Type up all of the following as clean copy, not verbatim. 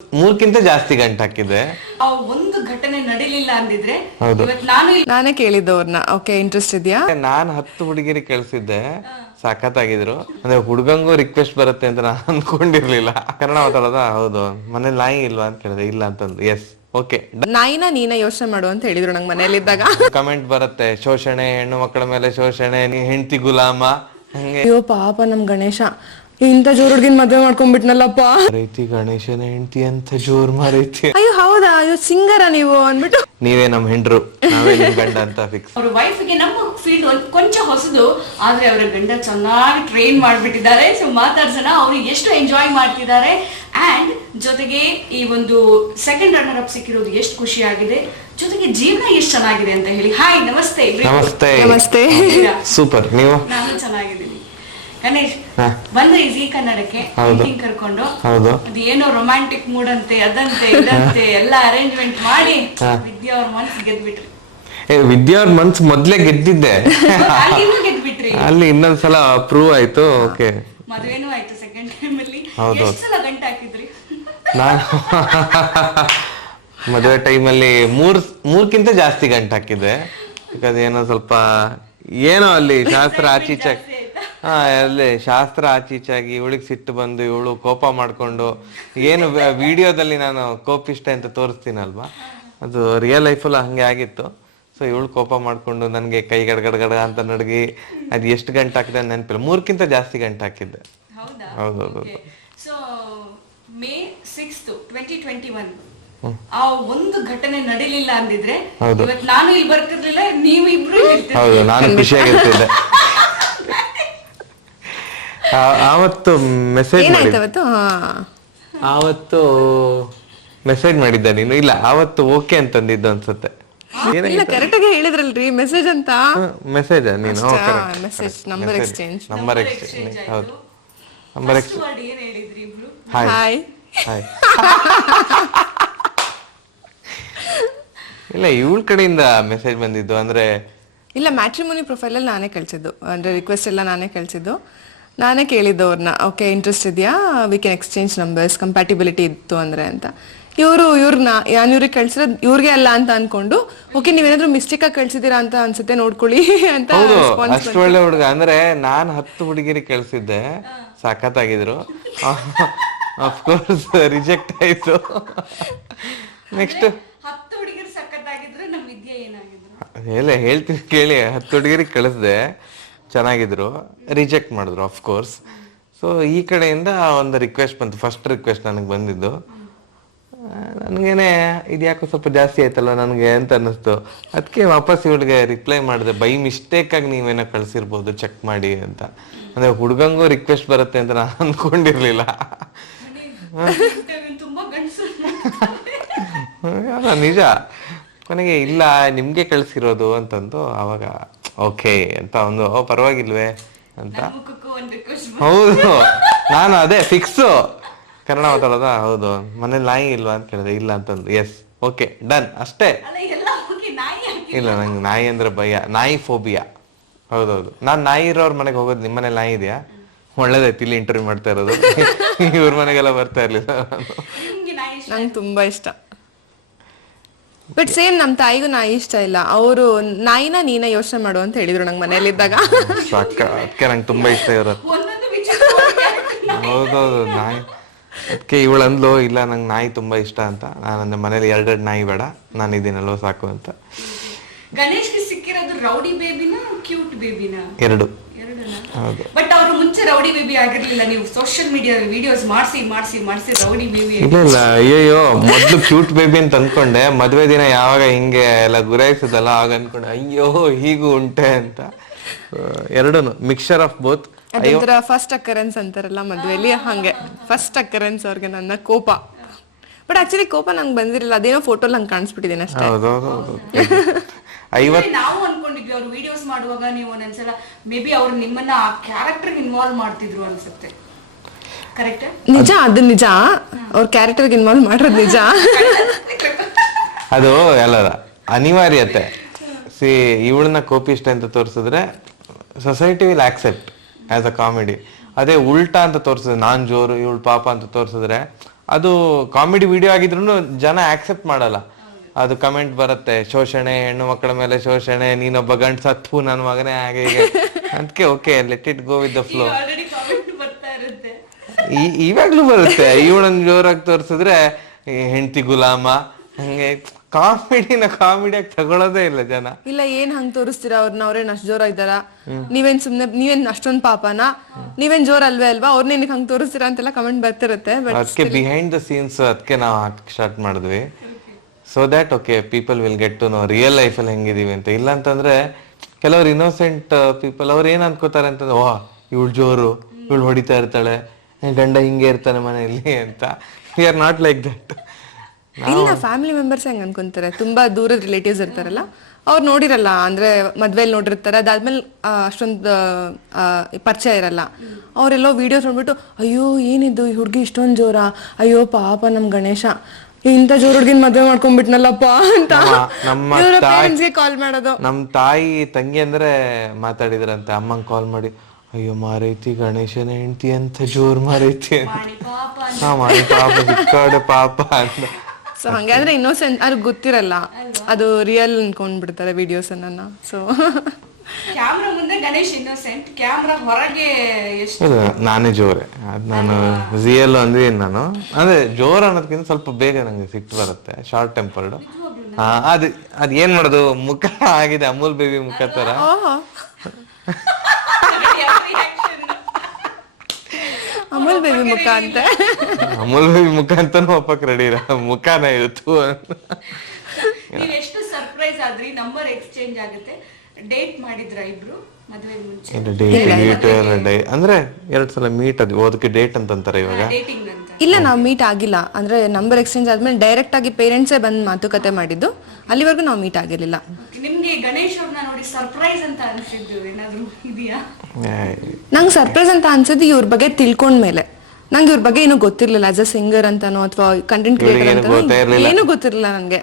ಮೂರ್ಕಿಂತ ಜಾಸ್ತಿ ಗಂಟು ಹಾಕಿದ್ದೆ. ಆ ಒಂದು ಘಟನೆ ನಡೀಲಿಲ್ಲ ಅಂದಿದ್ರೆ ಹೌದು. ಇವತ್ತು ನಾನು ನಾನೇ ಕೇಳಿದ್ದವ್ರನ್ನ. ಓಕೆ, ಇಂಟ್ರೆಸ್ಟ್ ಇದೆಯಾ? ನಾನ್ 10 ಹುಡುಗಿರಿಗೆ ಕಳ್ಸಿದ್ದೆ, ಸಾಕತ್ತಾಗಿದ್ರು. ಅಂದ್ರೆ ಹುಡುಗಂಗೂ ರಿಕ್ವೆಸ್ಟ್ ಬರುತ್ತೆ ಅಂತ ನಾನು ಅನ್ಕೊಂಡಿರ್ಲಿಲ್ಲ. ಕನ್ನಡ ಮಾತಾಡೋದಾ? ಹೌದು. ಮನೇಲಿ ನಾಯಿ ಇಲ್ವಾ ಅಂತ ಕೇಳಿದೆ, ಇಲ್ಲ ಅಂತಂದು. S, okay. ನಾಯಿನ ನೀನ ಯೋಚನೆ ಮಾಡು ಅಂತ ಹೇಳಿದ್ರು ನಂಗೆ ಮನೇಲಿದ್ದಾಗ. ಕಮೆಂಟ್ ಬರುತ್ತೆ, ಶೋಷಣೆ, ಹೆಣ್ಣು ಮಕ್ಕಳ ಮೇಲೆ ಶೋಷಣೆ, ನೀ ಹೆಂಡತಿ ಗುಲಾಮ, ಹಂಗೆ. ಅಯ್ಯೋ ಪಾಪ ನಮ್ ಗಣೇಶ ಇಂತ ಜೋರ್ ಹುಡ್ಗಿನ್ ಮದ್ವೆ ಮಾಡ್ಕೊಂಡ್ಬಿಟ್ನಲ್ಲಪ್ಪ. ರೈತಿ ಗಣೇಶನ ಹೆಂಡತಿ ಅಂತ ಜೋರ್ ಮಾರೈತಿ. ಅಯ್ಯೋ ಹೌದಾ, ಅಯ್ಯೋ ಸಿಂಗರ ನೀವು ಅಂದ್ಬಿಟ್ಟು ನೀವೇ ನಮ್ ಹೆಂಡ್ರು, ನಾವೇ ನಿಮ್ ಗಂಡ ಅಂತ ಫಿಕ್ಸ್. ಅವ್ರ ವೈಫ್ಗೆ ನಮ್ಮ ಫೀಲ್ಡ್ ಕೊಂಚ ಹೊಸದು, ಆದ್ರೆ ಅವರ ಗಂಡ ಚೆನ್ನಾಗಿ ಟ್ರೈನ್ ಮಾಡ್ಬಿಟ್ಟಿದ್ದಾರೆ. ಸೊ ಮಾತಾಡ್ಸೋಣ, ಅವ್ರು ಎಷ್ಟು ಎಂಜಾಯ್ ಮಾಡ್ತಿದ್ದಾರೆ ಅಂಡ್ ಜೊತೆಗೆ ಈ ಒಂದು ಸೆಕೆಂಡ್ ರನ್ನರ್ ಅಪ್ ಸಿಕ್ಕಿರೋದು ಎಷ್ಟು ಖುಷಿ ಆಗಿದೆ, ಜೊತೆಗೆ ಜೀವನ ಎಷ್ಟು ಚೆನ್ನಾಗಿದೆ ಅಂತ ಹೇಳಿ. ಹಾಯ್, ನಮಸ್ತೆ. ನಮಸ್ತೆ. ನಮಸ್ತೆ. ಸೂಪರ್. ನೀವು? ನಾನು ಚೆನ್ನಾಗಿದ್ದೀನಿ. ಗಣೇಶ್ ಬಂದ್ರೆ ಜೀ ಕನ್ನಡಕ್ಕೆ ಮೀಟಿಂಗ್ ಕರ್ಕೊಂಡು, ಅದೇನೋ ರೊಮ್ಯಾಂಟಿಕ್ ಮೂಡ್ ಅಂತೆ, ಅದಂತೆ ಇದಂತೆ ಎಲ್ಲ ಅರೇಂಜ್ಮೆಂಟ್ ಮಾಡಿ ವಿದ್ಯಾ ಅವ್ರ ಮನ್ಸು ಗೆದ್ಬಿಟ್ರಿ. ವಿದ್ಯಾ ಅವ್ರ ಮನ್ಸು ಮೊದ್ಲೇ ಗೆದ್ದಿದ್ದೆ, ಗೆದ್ಬಿಟ್ರಿ. ಅಲ್ಲಿ ಇನ್ನೊಂದ್ಸಲ ಪ್ರೂವ್ ಆಯ್ತು. ಓಕೆ, ಮದ್ವೆನೂ ಆಯ್ತು ಸೆಕೆಂಡ್ ಟೈಮ್ ಅಲ್ಲಿ. ಎಷ್ಟು ಸಲ ಗಂಟೆ ಹಾಕಿದ್ರಿ? ನಾನು ಮದುವೆ ಟೈಮಲ್ಲಿ ಮೂರ್ಕಿಂತ ಜಾಸ್ತಿ ಗಂಟು ಹಾಕಿದ್ದೆ. ಬಿಕಾಸ್ ಏನೋ ಸ್ವಲ್ಪ ಏನೋ ಅಲ್ಲಿ ಶಾಸ್ತ್ರ ಆಚೀಚಾಗಿ, ಅಲ್ಲಿ ಶಾಸ್ತ್ರ ಆಚೀಚಾಗಿ ಇವಳಿಗೆ ಸಿಟ್ಟು ಬಂದು ಇವಳು ಕೋಪ ಮಾಡ್ಕೊಂಡು, ಏನು ವಿಡಿಯೋದಲ್ಲಿ ನಾನು ಕೋಪಿಷ್ಟ ಅಂತ ತೋರಿಸ್ತೀನಲ್ವಾ, ಅದು ರಿಯಲ್ ಲೈಫಲ್ಲಿ ಹಂಗೆ ಆಗಿತ್ತು. ಸೊ ಇವಳು ಕೋಪ ಮಾಡ್ಕೊಂಡು ನನಗೆ ಕೈ ಗಡಗಡ ಅಂತ ನಡಗಿ ಅದು ಎಷ್ಟು ಗಂಟೆ ಹಾಕಿದೆ ನೆನಪಿಲ್ಲ. ಮೂರ್ಕಿಂತ ಜಾಸ್ತಿ ಗಂಟು ಹಾಕಿದ್ದೆ. ಹೌದೌದು. ಸೊ ಮೇ 6th 2021 ಆ ಒಂದು ಘಟನೆ ನಡೀಲಿಲ್ಲ ಅಂದಿದ್ರೆ ಇವತ್ತು ನಾನು ಇಲ್ಲಿ ಬರ್ತಿರ್ಲಿಲ್ಲ, ನೀವು ಇಬ್ರು ಹೌದು, ನಾನು ಖುಷಿಯಾಗಿರ್ತಿದ್ದೆ. ಆವತ್ತು ಮೆಸೇಜ್ ಆವತ್ತು ಮೆಸೇಜ್ ಮಾಡಿದ್ದೆ ನೀನು. ಇಲ್ಲ, ಆವತ್ತು ಓಕೆ ಅಂತಂದಿದ್ದು ಅನ್ಸುತ್ತೆ. ಕರೆಕ್ಟ್ ಆಗಿ ಹೇಳಿದ್ರಲ್ರಿ ಮೆಸೇಜ್ ಅಂತ. ಮೆಸೇಜ್ ನೀನು ನಂಬರ್ ಎಕ್ಸ್ಚೇಂಜ್. ಹೌದು, ನಂಬರ್ ಎಕ್ಸ್ಚೇಂಜ್. ಏನ್ ಹೇಳಿದ್ರಿ ಇಬ್ರು? ಹಾಯ್. ಇಲ್ಲ, ಇವಳ ಕಡೆಯಿಂದ ಮೆಸೇಜ್ ಬಂದಿದ್ದು. ಅಂದ್ರೆ ಇಲ್ಲ, ಮ್ಯಾಟ್ರಿಮೋನಿ ಪ್ರೊಫೈಲ್ ಅಲ್ಲಿ ನಾನೇ ಕಳ್ಸಿದ್ದು, ಅಂದ್ರೆ ರಿಕ್ವೆಸ್ಟ್ ಎಲ್ಲ ನಾನೇ ಕಳ್ಸಿದ್ದು. ನಾನೇ ಕೇಳಿದ್ದವ್ರನ್ನ, ಓಕೆ ಇಂಟ್ರೆಸ್ಟ್ ಇದೆಯಾ, we can exchange numbers, compatibility ಇತ್ತು ಅಂದ್ರೆ ಅಂತ. ಇವ್ರನ್ನ ನಾನು ಇವ್ರಿಗೆ ಕಳ್ಸಿರೋದು ಇವ್ರಿಗೆ ಅಲ್ಲ ಅಂತ ಅನ್ಕೊಂಡು, ಓಕೆ ನೀವೇನಾದ್ರೂ ಮಿಸ್ಟೇಕ್ ಆಗಿ ಕಳ್ಸಿದೀರಾ ಅಂತ ಅನ್ಸುತ್ತೆ ನೋಡ್ಕೊಳ್ಳಿ ಅಂತ. ಅಷ್ಟು ಒಳ್ಳೆ ಹುಡುಗ. ಅಂದ್ರೆ ನಾನು 10 ಹುಡುಗಿರಿಗೆ ಕಳ್ಸಿದ್ದೆ, ಸಾಕತ್ತಾಗಿದ್ರು. ಅಫ್ಕೋರ್ಸ್ ರಿಜೆಕ್ಟ್ ಆಯ್ತು. ನೆಕ್ಸ್ಟ್ 10 ಹುಡುಗಿರು ಸಕ್ಕತ್ತಾಗಿದ್ರು, ನಮ್ಮ ವಿದ್ಯೆ ಏನಾಗಿದ್ರು ಎಲ್ಲ ಹೇಳ್ತೀನಿ ಕೇಳಿ. 10 ಹುಡುಗಿರಿಗೆ ಕಳಿಸ್ದೆ, ಚೆನ್ನಾಗಿದ್ರು, ರಿಜೆಕ್ಟ್ ಮಾಡಿದ್ರು ಅಫ್ಕೋರ್ಸ್. ಸೊ ಈ ಕಡೆಯಿಂದ ಒಂದು ರಿಕ್ವೆಸ್ಟ್ ಬಂತು, ಫಸ್ಟ್ ರಿಕ್ವೆಸ್ಟ್ ನನಗೆ ಬಂದಿದ್ದು. ನನಗೇನೆ ಇದ್ಯಾಕೋ ಸ್ವಲ್ಪ ಜಾಸ್ತಿ ಆಯ್ತಲ್ಲ ನನಗೆ ಅಂತ ಅನ್ನಿಸ್ತು. ಅದಕ್ಕೆ ವಾಪಸ್ ಇವಳಿಗೆ ರಿಪ್ಲೈ ಮಾಡಿದೆ, ಬೈ ಮಿಸ್ಟೇಕ್ ಆಗಿ ನೀವೇನೋ ಕಳ್ಸಿರ್ಬೋದು, ಚೆಕ್ ಮಾಡಿ ಅಂತ. ಅಂದ್ರೆ ಹುಡುಗಂಗೂ ರಿಕ್ವೆಸ್ಟ್ ಬರುತ್ತೆ ಅಂತ ನಾನು ಅನ್ಕೊಂಡಿರ್ಲಿಲ್ಲ. ತುಂಬಾ ಗಂಡಸು ನಿಜ. ಕೊನೆಗೆ ಇಲ್ಲ ನಿಮ್ಗೆ ಕಳ್ಸಿರೋದು ಅಂತಂದು, ಅವಾಗ ಓಕೆ ಅಂತ ಒಂದು ಪರವಾಗಿಲ್ವೇ ಅಂತ. ಹೌದು, ನಾನು ಅದೇ ಫಿಕ್ಸ್. ಕನ್ನಡ ಮಾತಾಡೋದಾ? ಹೌದು. ಮನೇಲಿ ನಾಯಿ ಇಲ್ವಾ ಅಂತ ಕೇಳಿದೆ, ಇಲ್ಲ ಅಂತಂದು. ಎಸ್, ಓಕೆ, ಡನ್, ಅಷ್ಟೇ. ಇಲ್ಲ, ನಂಗೆ ನಾಯಿ ಅಂದ್ರೆ ಭಯ, ನಾಯಿ ಫೋಬಿಯಾ. ಹೌದೌದು, ನಾನ್ ನಾಯಿ ಇರೋರ್ ಮನೆಗೆ ಹೋಗೋದು. ನಿಮ್ಮ ಮನೇಲಿ ನಾಯಿ ಇದೆಯಾ? ಒಳ್ಳೇದಾಯ್ತು, ಇಲ್ಲಿ ಇಂಟರ್ವ್ಯೂ ಮಾಡ್ತಾ ಇರೋದು. ಇವ್ರ ಮನೆಗೆಲ್ಲ ಬರ್ತಾ ಇರ್ಲಿಲ್ಲ. ನಂಗೆ ತುಂಬಾ ಇಷ್ಟ. ಬಟ್ ಸೇಮ್ ನಮ್ ತಾಯಿಗೂ ನಾಯಿ ಇಷ್ಟ ಇಲ್ಲ. ಅವರು ನಾಯಿನ ನೀನ ಯೋಚನೆ ಮಾಡು ಅಂತ ಹೇಳಿದ್ರು ನಂಗೆ ಮನೇಲಿದ್ದಾಗ. ಸಾಕ, ಅದಕ್ಕೆ ನಂಗೆ ತುಂಬಾ ಇಷ್ಟ ಇರೋದು. ಹೌದೌದು, ನಾಯಿ. ಅದಕ್ಕೆ ಇವಳು ಅಂದ್ಲು, ಇಲ್ಲ ನಂಗೆ ನಾಯಿ ತುಂಬಾ ಇಷ್ಟ ಅಂತ. ನಾನು ನನ್ನ ಮನೇಲಿ 2 ನಾಯಿ ಬೇಡ, ನಾನು ಇದೀನಲ್ವ ಸಾಕು ಅಂತ. ಗಣೇಶ್ಗೆ ಸಿಕ್ಕಿರೋದು ರೌಡಿ ಬೇಬಿನ ಕ್ಯೂಟ್ ಬೇಬಿನ? ಎರಡು. ಹೌದು. ಬಟ್ ಅವರು ಮುಂಚೆ ರೌಡಿ ಬೇಬಿ ಆಗಿರ್ಲಿಲ್ಲ. ನೀವು ಸೋಷಿಯಲ್ ಮೀಡಿಯಾ ವಿಡಿಯೋಸ್ ಮಾಡಿಸಿ ರೌಡಿ ಬೇಬಿ. ಇಲ್ಲ, ಅಯ್ಯೋ, ಮೊದ್ಲು ಕ್ಯೂಟ್ ಬೇಬಿ ಅಂತ ಅನ್ಕೊಂಡೆ. ಮದ್ವೆ ದಿನ ಯಾವಾಗ ಹಿಂಗೆ ಎಲ್ಲ ಗುರಾಯಿಸದಲ್ಲ, ಆಗ ಅನ್ಕೊಂಡೆ ಅಯ್ಯೋ ಹೀಗೂ ಉಂಟೆ ಅಂತ. ಎರಡೂನು ಮಿಕ್ಸ್ಚರ್ ಆಫ್ ಬೋತ್. ಅದೊಂಥರ ಫಸ್ಟ್ ಅಕರೆನ್ಸ್ ಅಂತಾರಲ್ಲ ಮದ್ವೆಲಿ, ಹಂಗೆ ಫಸ್ಟ್ ಅಕರೆನ್ಸ್ ಅವ್ರಿಗೆ ನನ್ನ ಕೋಪ. ಬಟ್ ಆಕ್ಚುಲಿ ಕೋಪ ನಂಗೆ ಬಂದಿರಲಿಲ್ಲ, ಅದೇನೋ ಫೋಟೋಲ್ ನಂಗೆ ಕಾಣಿಸ್ಬಿಟ್ಟಿದ್ದೀನಿ ಅಷ್ಟೇ. ನಾವು ಅನ್ಕೊಂಡಿದ್ವಿ ಅವ್ರು ವಿಡಿಯೋಸ್ ಮಾಡುವಾಗ ನೀವು ಒಂದೊಂದ್ಸಲ ಮೇ ಬಿ ಅವ್ರು ನಿಮ್ಮನ್ನ ಆ ಕ್ಯಾರೆಕ್ಟರ್ ಇನ್ವಾಲ್ವ್ ಮಾಡ್ತಿದ್ರು ಅನ್ಸುತ್ತೆ. ಕರೆಕ್ಟ್? ನಿಜ, ಅದು ನಿಜ. ಅವ್ರ ಕ್ಯಾರೆಕ್ಟರ್ ಇನ್ವಾಲ್ವ್ ಮಾಡೋದು ನಿಜ. ಅದು ಎಲ್ಲದ ಅನಿವಾರ್ಯತೆ. ಸಿ, ಇವಳನ್ನ ಕೋಪಿಷ್ಟ ಅಂತ ತೋರಿಸಿದ್ರೆ society will accept as a comedy. ಅದೇ ಉಲ್ಟಾ ಅಂತ ತೋರಿಸಿದ್ರೆ, ನಾನ್ ಜೋರು ಇವಳು ಪಾಪ ಅಂತ ತೋರಿಸಿದ್ರೆ ಅದು ಕಾಮಿಡಿ ವಿಡಿಯೋ ಆಗಿದ್ರು ಜನ ಆಕ್ಸೆಪ್ಟ್ ಮಾಡಲ್ಲ. ಅದು ಕಮೆಂಟ್ ಬರುತ್ತೆ, ಶೋಷಣೆ, ಹೆಣ್ಣು ಮಕ್ಕಳ ಮೇಲೆ ಶೋಷಣೆ, ನೀನೊಬ್ಬ ಗಂಡ್ ಸತ್ತು ನನ್ನ ಮಗನೇ ಹಾಗೆ ಹೀಗೆ. ಅದಕ್ಕೆ okay, let it go with the flow. Already comment ಬರ್ತಾ ಇರುತ್ತೆ. ಇವಾಗ್ಲೂ ಬರುತ್ತೆ. ಇವಳನ್ನ ಜೋರಾಗಿ ತೋರಿಸಿದ್ರೆ ಹೆಂಡತಿ ಗುಲಾಮ, ಹಂಗೆ ಕಾಮಿಡಿಯಾಗಿ ತಗೊಳ್ಳೋದೇ ಇಲ್ಲ ಜನ. ಇಲ್ಲ, ಏನ್ ಹಂಗ್ ತೋರಿಸ್ತೀರಾ ಅವ್ರನ್ನ, ಅವ್ರೇನ್ ಅಷ್ಟ್ ಜೋರ ಇದ್ದಾರ, ನೀವೇನ್ ಅಷ್ಟೊಂದ್ ಪಾಪನ, ನೀವೇನ್ ಜೋರ್ ಅಲ್ವೇ ಅಲ್ವಾ, ಅವ್ರನ್ನೇನಕ್ಕೆ ಹಂಗ್ ತೋರಿಸ್ತೀರಾ ಅಂತೆಲ್ಲ ಕಮೆಂಟ್ ಬರ್ತಿರುತ್ತೆ. ಅದಕ್ಕೆ ಬಿಹೈಂಡ್ ದ ಸೀನ್ಸ್ ಅದಕ್ಕೆ ನಾವು ಸ್ಟಾರ್ಟ್ ಮಾಡಿದ್ವಿ. So that okay, people will get to know real ಲೈಫಲ್ಲಿ ಹೆಂಗಿದೀವಿ ಅಂತ. ಇಲ್ಲ ಅಂತಂದ್ರೆ ಕೆಲವರು ಇನ್ನೋಸೆಂಟ್ ಪೀಪಲ್ ಅವ್ರು ಏನ್ ಅನ್ಕೋತಾರೆ ಅಂತಂದ್ರೆ, ವಾ ಇವಳು ಜೋರು, ಇವಳು ಹೊಡಿತಾ ಇರ್ತಾಳೆ, ಗಂಡ ಹಿಂಗೆ ಇರ್ತಾನೆ ಮನೆಯಲ್ಲಿ ಅಂತ. We are not like that. ಇಲ್ಲ, ಫ್ಯಾಮಿಲಿ ಮೆಂಬರ್ಸ್ ಹೆಂಗ್ ಅನ್ಕೊಂತಾರೆ, ತುಂಬಾ ದೂರದ ರಿಲೇಟಿವ್ಸ್ ಇರ್ತಾರಲ್ಲ, ಅವ್ರು ನೋಡಿರಲ್ಲ, ಅಂದ್ರೆ ಮದ್ವೆಲಿ ನೋಡಿರ್ತಾರೆ, ಅದಾದ್ಮೇಲೆ ಅಷ್ಟೊಂದು ಪರಿಚಯ ಇರಲ್ಲ. ಅವರೆಲ್ಲೋ ವಿಡಿಯೋಸ್ ನೋಡ್ಬಿಟ್ಟು, ಅಯ್ಯೋ ಏನಿದ್ದು ಈ ಹುಡುಗಿ ಇಷ್ಟೊಂದ್ ಜೋರ, ಅಯ್ಯೋ ಪಾಪ ನಮ್ ಗಣೇಶ ಇಂಥ ಜೋರ್ ಹುಡ್ಗಿನ್ ಮದ್ವೆ ಮಾಡ್ಕೊಂಡ್ಬಿಟ್ನಲ್ಲಪ್ಪ ಅಂತ ಪೇರೆಂಟ್ಸ್ಗೆ ಕಾಲ್ ಮಾಡೋದು. ನಮ್ ತಾಯಿ ತಂಗಿ ಅಂದ್ರೆ ಮಾತಾಡಿದ್ರಂತೆ, ಅಮ್ಮಂಗ್ ಕಾಲ್ ಮಾಡಿ, ಅಯ್ಯೋ ಮಾರೈತಿ ಗಣೇಶನ ಹೆಂಡತಿ ಅಂತ ಜೋರ್ ಮಾರೈತಿ ಅಂತ. ಮಾಡಿ ಪಾಪ ಸಿಕ್ಕಾಡೆ ಪಾಪ ಅಂತ. ಸೊ ಹಂಗಾದ್ರೆ ಇನ್ನೋಸೆಂಟ್ ಅವ್ರಿಗೆ ಗೊತ್ತಿರಲ್ಲ, ಅದು ರಿಯಲ್ ಅನ್ಕೊಂಡ್ಬಿಡ್ತಾರೆ ವಿಡಿಯೋಸ್ ಅನ್ನ. ಸೊ ಕ್ಯಾಮ್ರಾ ಮುಂದೆ ಗಣೇಶ್ ಇನ್ನೋಸೆಂಟ್, ಕ್ಯಾಮ್ರಾ ಹೊರಗೆ ಎಷ್ಟು. ಇಲ್ಲ, ನಾನೇ ಜೋರೆ. ಅದ್ ನಾನು ರಿಯಲ್ ಅಂದ್ರೆ ಅಂದ್ರೆ ಜೋರ್ ಅನ್ನೋದಕ್ಕಿಂತ ಸ್ವಲ್ಪ ಬೇಗ ನಂಗೆ ಸಿಟ್ಟು ಬರುತ್ತೆ, ಶಾರ್ಟ್ ಟೆಂಪರ್ಡ್. ಅದ್ ಏನ್ ಮಾಡೋದು, ಮುಖ ಆಗಿದೆ ಅಮೂಲ್ ಬೇಬಿ ಮುಖ ತರ. ಅಮೂಲ್ ಬೇಬಿ ಮುಖ ಅಂತ, ಅಮೂಲ್ ಬೇಬಿ ಮುಖ ಅಂತಾನು ಒಪ್ಪಕ್ ರೆಡಿ ಇರ, ಮುಖನ ಇರುತ್ತು. ನೀವ್ ಎಷ್ಟು ಸರ್ಪ್ರೈಸ್ ಆದ್ರಿ, ನಂಬರ್ ಎಕ್ಸ್ಚೇಂಜ್ ಆಗುತ್ತೆ. ಡೇಟ್ ಮಾಡಿದ್ರ ಇಬ್ರು ಮದುವೆ ಮುಂಚೆ? ಅಂದ್ರೆ 2 ಸಲ ಮೀಟ್ ಆದ್ವಿ, ಅದಕ್ಕೆ ಡೇಟ್ ಅಂತಾರೆ ಇವಾಗ. ಡೇಟಿಂಗ್ ಅಂತ ಇಲ್ಲ, ನಾವು ಮೀಟ್ ಆಗಿಲ್ಲ. ಅಂದ್ರೆ ನಂಬರ್ ಎಕ್ಸ್ಚೇಂಜ್ ಆದ್ಮೇಲೆ ಡೈರೆಕ್ಟ್ ಆಗಿ ಪೇರೆಂಟ್ಸೇ ಬಂದ್ ಮಾತುಕತೆ ಮಾಡಿದ್ದು, ಅಲ್ಲಿವರೆಗೂ ನಾವು ಮೀಟ್ ಆಗಿರ್ಲಿಲ್ಲ. ನಿಮ್ಗೆ ಗಣೇಶ್ ಅವ್ರನ್ನ ನೋಡಿ ಸರ್ಪ್ರೈಸ್ ಅಂತ ಅನ್ಸಿದ್ದು ಏನಾದ್ರು ಇದೆಯಾ? ನಂಗೆ ಸರ್ಪ್ರೈಸ್ ಅಂತ ಅನ್ಸಿದ್ದು ಇವ್ರ ಬಗ್ಗೆ ತಿಳ್ಕೊಂಡ್ಮೇಲೆ. ನಂಗೆ ಇವ್ರ ಬಗ್ಗೆ ಏನೂ ಗೊತ್ತಿರ್ಲಿಲ್ಲ, ಆಸ್ ಅ ಸಿಂಗರ್ ಅಂತಾನೋ ಅಥವಾ ಕಂಟೆಂಟ್ ಕ್ರಿಯೇಟರ್ ಅಂತಾನೋ ಏನೂ ಗೊತ್ತಿರ್ಲಿಲ್ಲ ನಂಗೆ.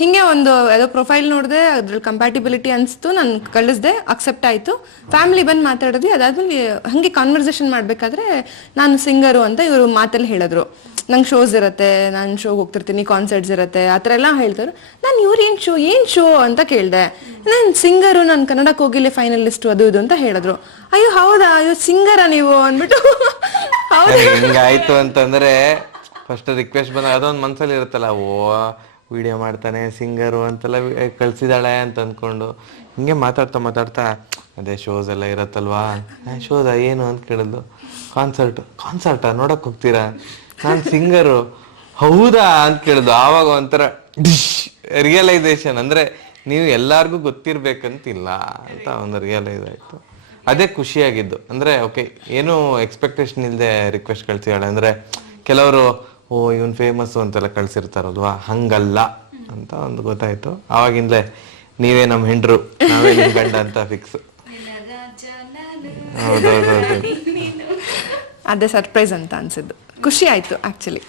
ಹಿಂಗೆ ಒಂದು ಯಾವುದೋ ಪ್ರೊಫೈಲ್ ನೋಡಿದೆ, ಅದ್ರಲ್ಲಿ ಕಂಪ್ಯಾಟಿಬಿಲಿಟಿ ಅನಿಸ್ತು, ನಾನು ಕಳಿಸ್ದೆ, ಅಕ್ಸೆಪ್ಟ್ ಆಯಿತು, ಫ್ಯಾಮಿಲಿ ಬಂದು ಮಾತಾಡಿದ್ವಿ. ಅದಾದ್ಮೇಲೆ ಹಾಗೆ ಕಾನ್ವರ್ಸೇಷನ್ ಮಾಡಬೇಕಾದ್ರೆ ನಾನು ಸಿಂಗರು ಅಂತ ಇವರು ಮಾತಲ್ಲಿ ಹೇಳಿದ್ರು. ನಂಗೆ ಶೋಸ್ ಇರುತ್ತೆ, ನಾನು ಶೋಗೆ ಹೋಗ್ತಿರ್ತೀನಿ, ಕಾನ್ಸರ್ಟ್ಸ್ ಇರುತ್ತೆ, ಆ ಥರ ಎಲ್ಲ ಹೇಳ್ತಾರೆ. ನಾನು ಇವ್ರು ಏನು ಶೋ ಅಂತ ಕೇಳಿದೆ. ನಾನು ಸಿಂಗರು, ನಾನು ಕನ್ನಡಕ್ಕೆ ಹೋಗಿಲ್ಲ, ಫೈನಲಿಸ್ಟು ಅದು ಇದು ಅಂತ ಹೇಳಿದ್ರು. ಅಯ್ಯೋ ಹೌದಾ, ಅಯ್ಯೋ ಸಿಂಗರಾ ನೀವು ಅಂದ್ಬಿಟ್ಟು. ಹಿಂಗಾಯ್ತು ಅಂತಂದ್ರೆ ಫಸ್ಟ್ ರಿಕ್ವೆಸ್ಟ್ ಬಂದಾಗ ಅದೊಂದು ಮನ್ಸಲ್ಲಿ ಇರುತ್ತಲ್ಲ, ಓ ವಿಡಿಯೋ ಮಾಡ್ತಾನೆ ಸಿಂಗರು ಅಂತೆಲ್ಲ ಕಳ್ಸಿದಾಳೆ ಅಂತ ಅಂದ್ಕೊಂಡು ಹಿಂಗೆ ಮಾತಾಡ್ತಾ ಅದೇ ಶೋಸ್ ಎಲ್ಲ ಇರತ್ತಲ್ವಾ, ಶೋದ ಏನು ಅಂತ ಕೇಳಿದ್ದು. ಕಾನ್ಸರ್ಟಾ ನೋಡಕ್ ಹೋಗ್ತೀರಾ, ನಾನು ಸಿಂಗರು ಹೌದಾ ಅಂತ ಕೇಳಿದ್ದು. ಆವಾಗ ಒಂಥರ ರಿಯಲೈಸೇಷನ್, ಅಂದ್ರೆ ನೀವು ಎಲ್ಲಾರ್ಗು ಗೊತ್ತಿರ್ಬೇಕಂತಿಲ್ಲ ಅಂತ ಒಂದು ರಿಯಲೈಸ್ ಆಯ್ತು. ಅದೇ ಖುಷಿಯಾಗಿದ್ದು. ಅಂದ್ರೆ ಓಕೆ, ಏನು ಎಕ್ಸ್ಪೆಕ್ಟೇಷನ್ ಇಲ್ಲದೆ ರಿಕ್ವೆಸ್ಟ್ ಕಳ್ಸಿದಾಳೆ. ಅಂದ್ರೆ ಕೆಲವರು ಓ ಇವನ್ ಫೇಮಸ್ ಅಂತೆಲ್ಲ ಕಳ್ಸಿರ್ತಾರಲ್ವಾ, ಹಂಗಲ್ಲ ಅಂತ ಒಂದು ಗೊತ್ತಾಯ್ತು. ಆವಾಗಿಂದಲೇ ನೀವೇ ನಮ್ ಹೆಂಡ್ರು, ನಾವೇ ನಿಮ್ ಗಂಡ ಅಂತ ಫಿಕ್ಸ್. ಅದೇ ಸರ್ಪ್ರೈಸ್ ಅಂತ ಅನ್ಸಿದ್ದು, ಖುಷಿ ಆಯ್ತು ಆಕ್ಚುಲಿ.